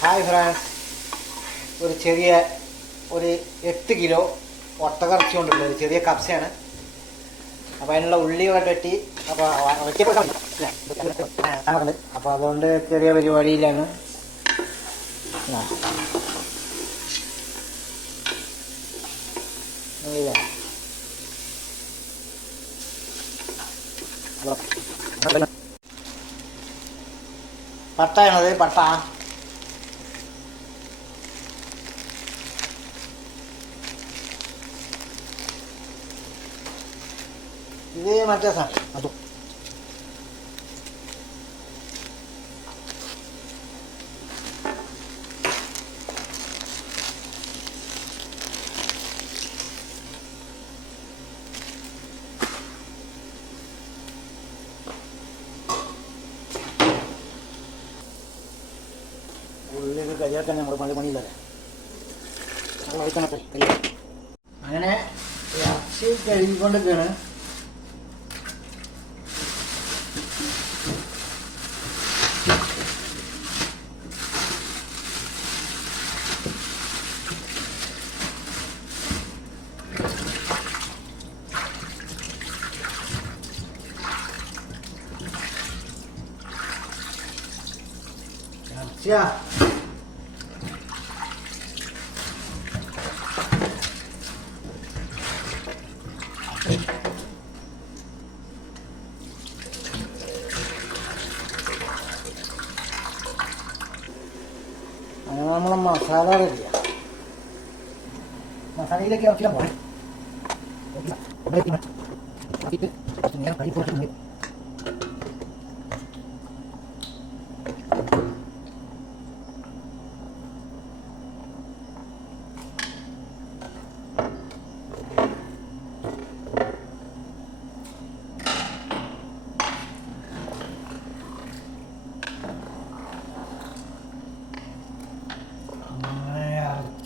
Hi France ഒരു ചെറിയ ഒരു എട്ട് കിലോ ഒട്ടകറച്ചി കൊണ്ടുള്ള ഒരു ചെറിയ കപ്സയാണ് അപ്പോൾ അതിനുള്ള ഉള്ളികളൊക്കെ വെട്ടി അപ്പോൾ അപ്പോൾ അതുകൊണ്ട് ചെറിയ പരിപാടിയിലാണ്. പട്ടയാണത് പട്ട. ഇത് മറ്റേ സാധനം അതും. ഉള്ളിൽ കരിയാക്കാൻ നമ്മൾ പണി പണിയില്ലല്ലേ അങ്ങനെ ഇറച്ചി കഴുകിക്കൊണ്ടിരിക്കുകയാണ് അങ്ങനെ നമ്മളെ മസാല റെഡിയാ മസാലയിലേക്ക് ഇറച്ചിയാൻ പോണേ അങ്ങനെ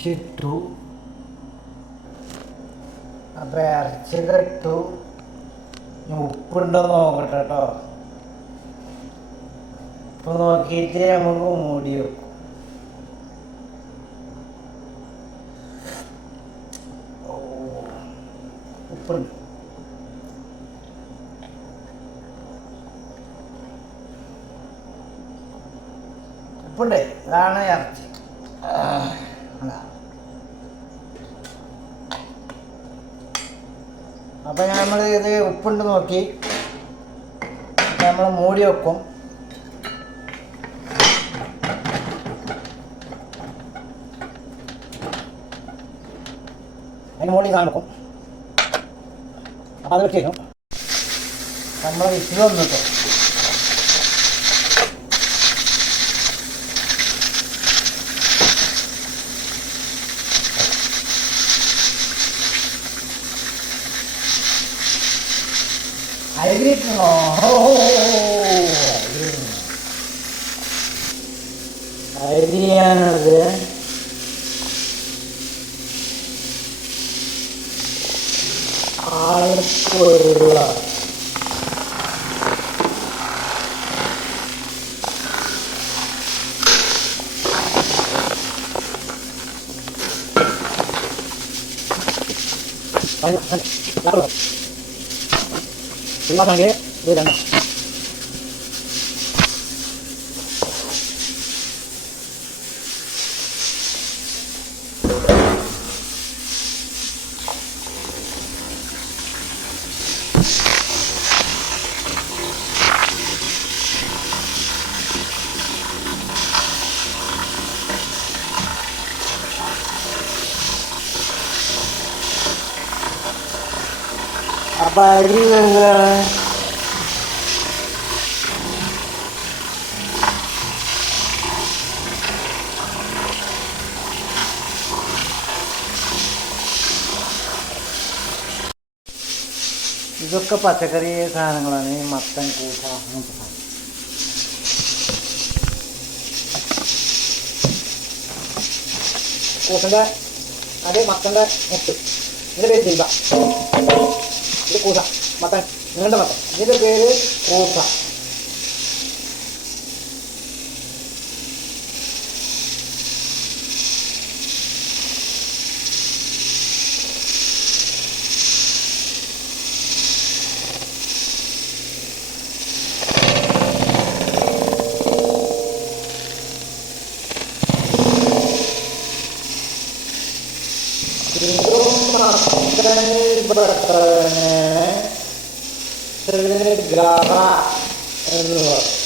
ഇറച്ചിട്ടു അപ്പൊ ഇറച്ചിട്ടു ഉപ്പുണ്ടോ നോക്കട്ടെ കേട്ടോ ഉപ്പ് നോക്കിയിട്ട് നമുക്ക് മൂടി ഉപ്പുണ്ട്. ഉപ്പുണ്ട്? ഇതാണ് ഇറച്ചി ആ, അതാ. അപ്പൊ നമ്മൾ ഇത് ഉപ്പുണ്ട് നോക്കി. നമ്മൾ മൂടി വെക്കും. അതിന് മുകളിൽ കാണിക്കും. അത് വെച്ചേക്കും നമ്മൾ വിസിൽ വന്നിട്ടോ எகிரிக்கணும் எகிரியானது ஆளுக்கு ஒரு ആൾക്കുള്ള ഉള്ളതാണെങ്കിൽ ഇത് രണ്ടാം അപ്പൊ അരി എന്താണ് ഇതൊക്കെ പച്ചക്കറി സാധനങ്ങളാണ്. ഈ മത്തൻ കൂട്ട അങ്ങനത്തെ സാധനം. കൂട്ടന്റെ അത് മത്തന്റെ മുട്ട്. ഇതിന്റെ പേര് ഇത് കൂസ മത്തൻ നീണ്ട മത്തൻ ഇതിന്റെ പേര് കൂസ ഗറ എന്ന് പറയും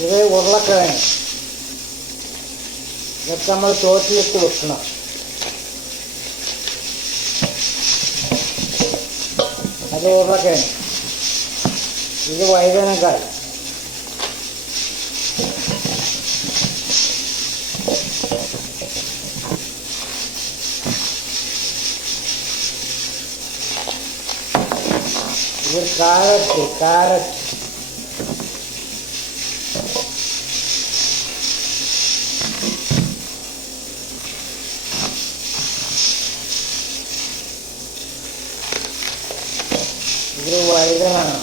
ഇത് ഉരുളക്കിഴങ്ങ് ഇതൊക്കെ നമ്മൾ തോറ്റിലിട്ട് വെക്കണം. അത് ഉരുളക്കിഴങ്ങ് ഇത് വൈതനക്കായ്. ഇത് കാരറ്റ് കാരറ്റ് ഇത് വൈദ്യനാണ്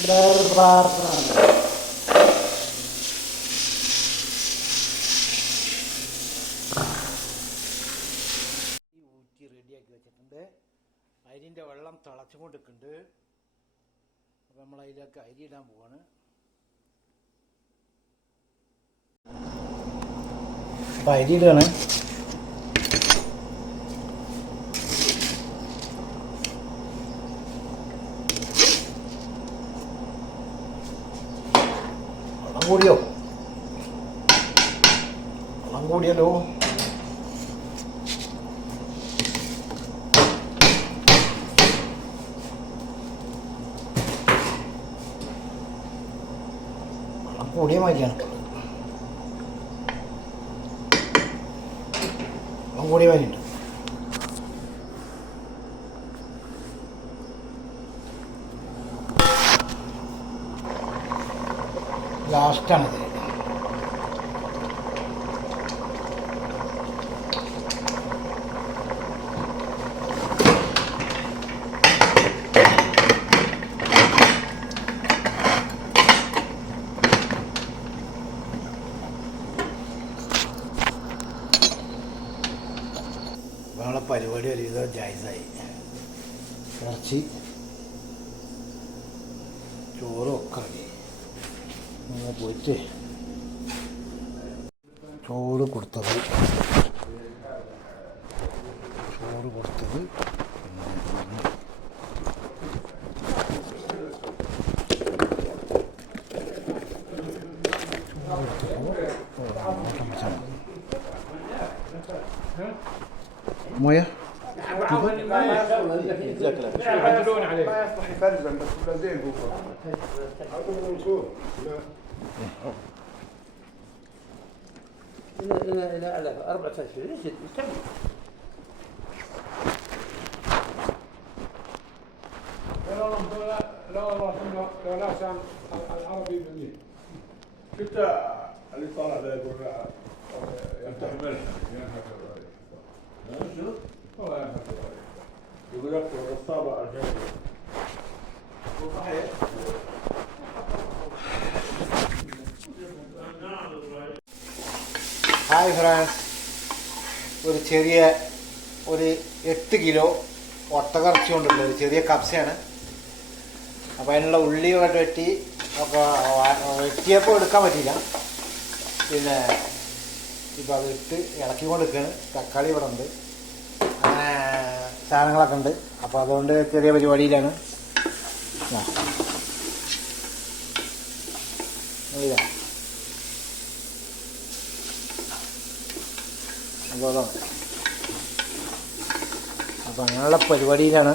പ്രാർത്ഥന ഊറ്റി റെഡിയാക്കി വെച്ചിട്ടുണ്ട് അരിന്റെ വെള്ളം തിളച്ചുകൊണ്ടിരിക്കുന്നുണ്ട്. അപ്പം നമ്മൾ അതിലേക്ക് അരി ഇടാൻ പോവാണ്. അപ്പം അരി ഇടുകയാണ് വെള്ളം കൂടിയോ വെള്ളം കൂടിയല്ലോ വെള്ളം കൂടിയ മാതിരിയുണ്ട് ലാസ്റ്റാണിത് പരിപാടി ഒരു വിധം ജായിസായി. ഇറച്ചി ചോറും ഒക്കെ അങ്ങനെ പോയിട്ട് ചോറ് കൊടുത്തത്. ചോറ് കൊടുത്തത് مويه ما يصلح يفرزن بس يبقى زين هو عطوا منصور إلى إلى إلى اشهر ليش كم؟ لا لا لا والله لا لا عشان العربي مني شفت اللي طالع ده يقول يفتح ملح এগুলো প্রবস্থা বা আসে ഹായ് ഫ്രാൻസ് ഒരു ചെറിയ ഒരു എട്ട് കിലോ ഒട്ടകറച്ചി കൊണ്ടുള്ള ഒരു ചെറിയ കപ്സയാണ് അപ്പോൾ അതിനുള്ള ഉള്ളിയൊക്കെ വെട്ടി അപ്പോൾ വെട്ടിയപ്പോൾ എടുക്കാൻ പറ്റിയില്ല. പിന്നെ ഇപ്പോൾ അതിട്ട് ഇളക്കി ഇളക്കിക്കൊണ്ട് തക്കാളി ഇവിടെ ഉണ്ട്. സാധനങ്ങളൊക്കെ ഉണ്ട്. അപ്പോൾ അതുകൊണ്ട് ചെറിയ പരിപാടിയിലാണ്. ഇതാ. അപ്പോൾ അതാണ് അപ്പം അങ്ങനെയുള്ള പരിപാടിയിലാണ്.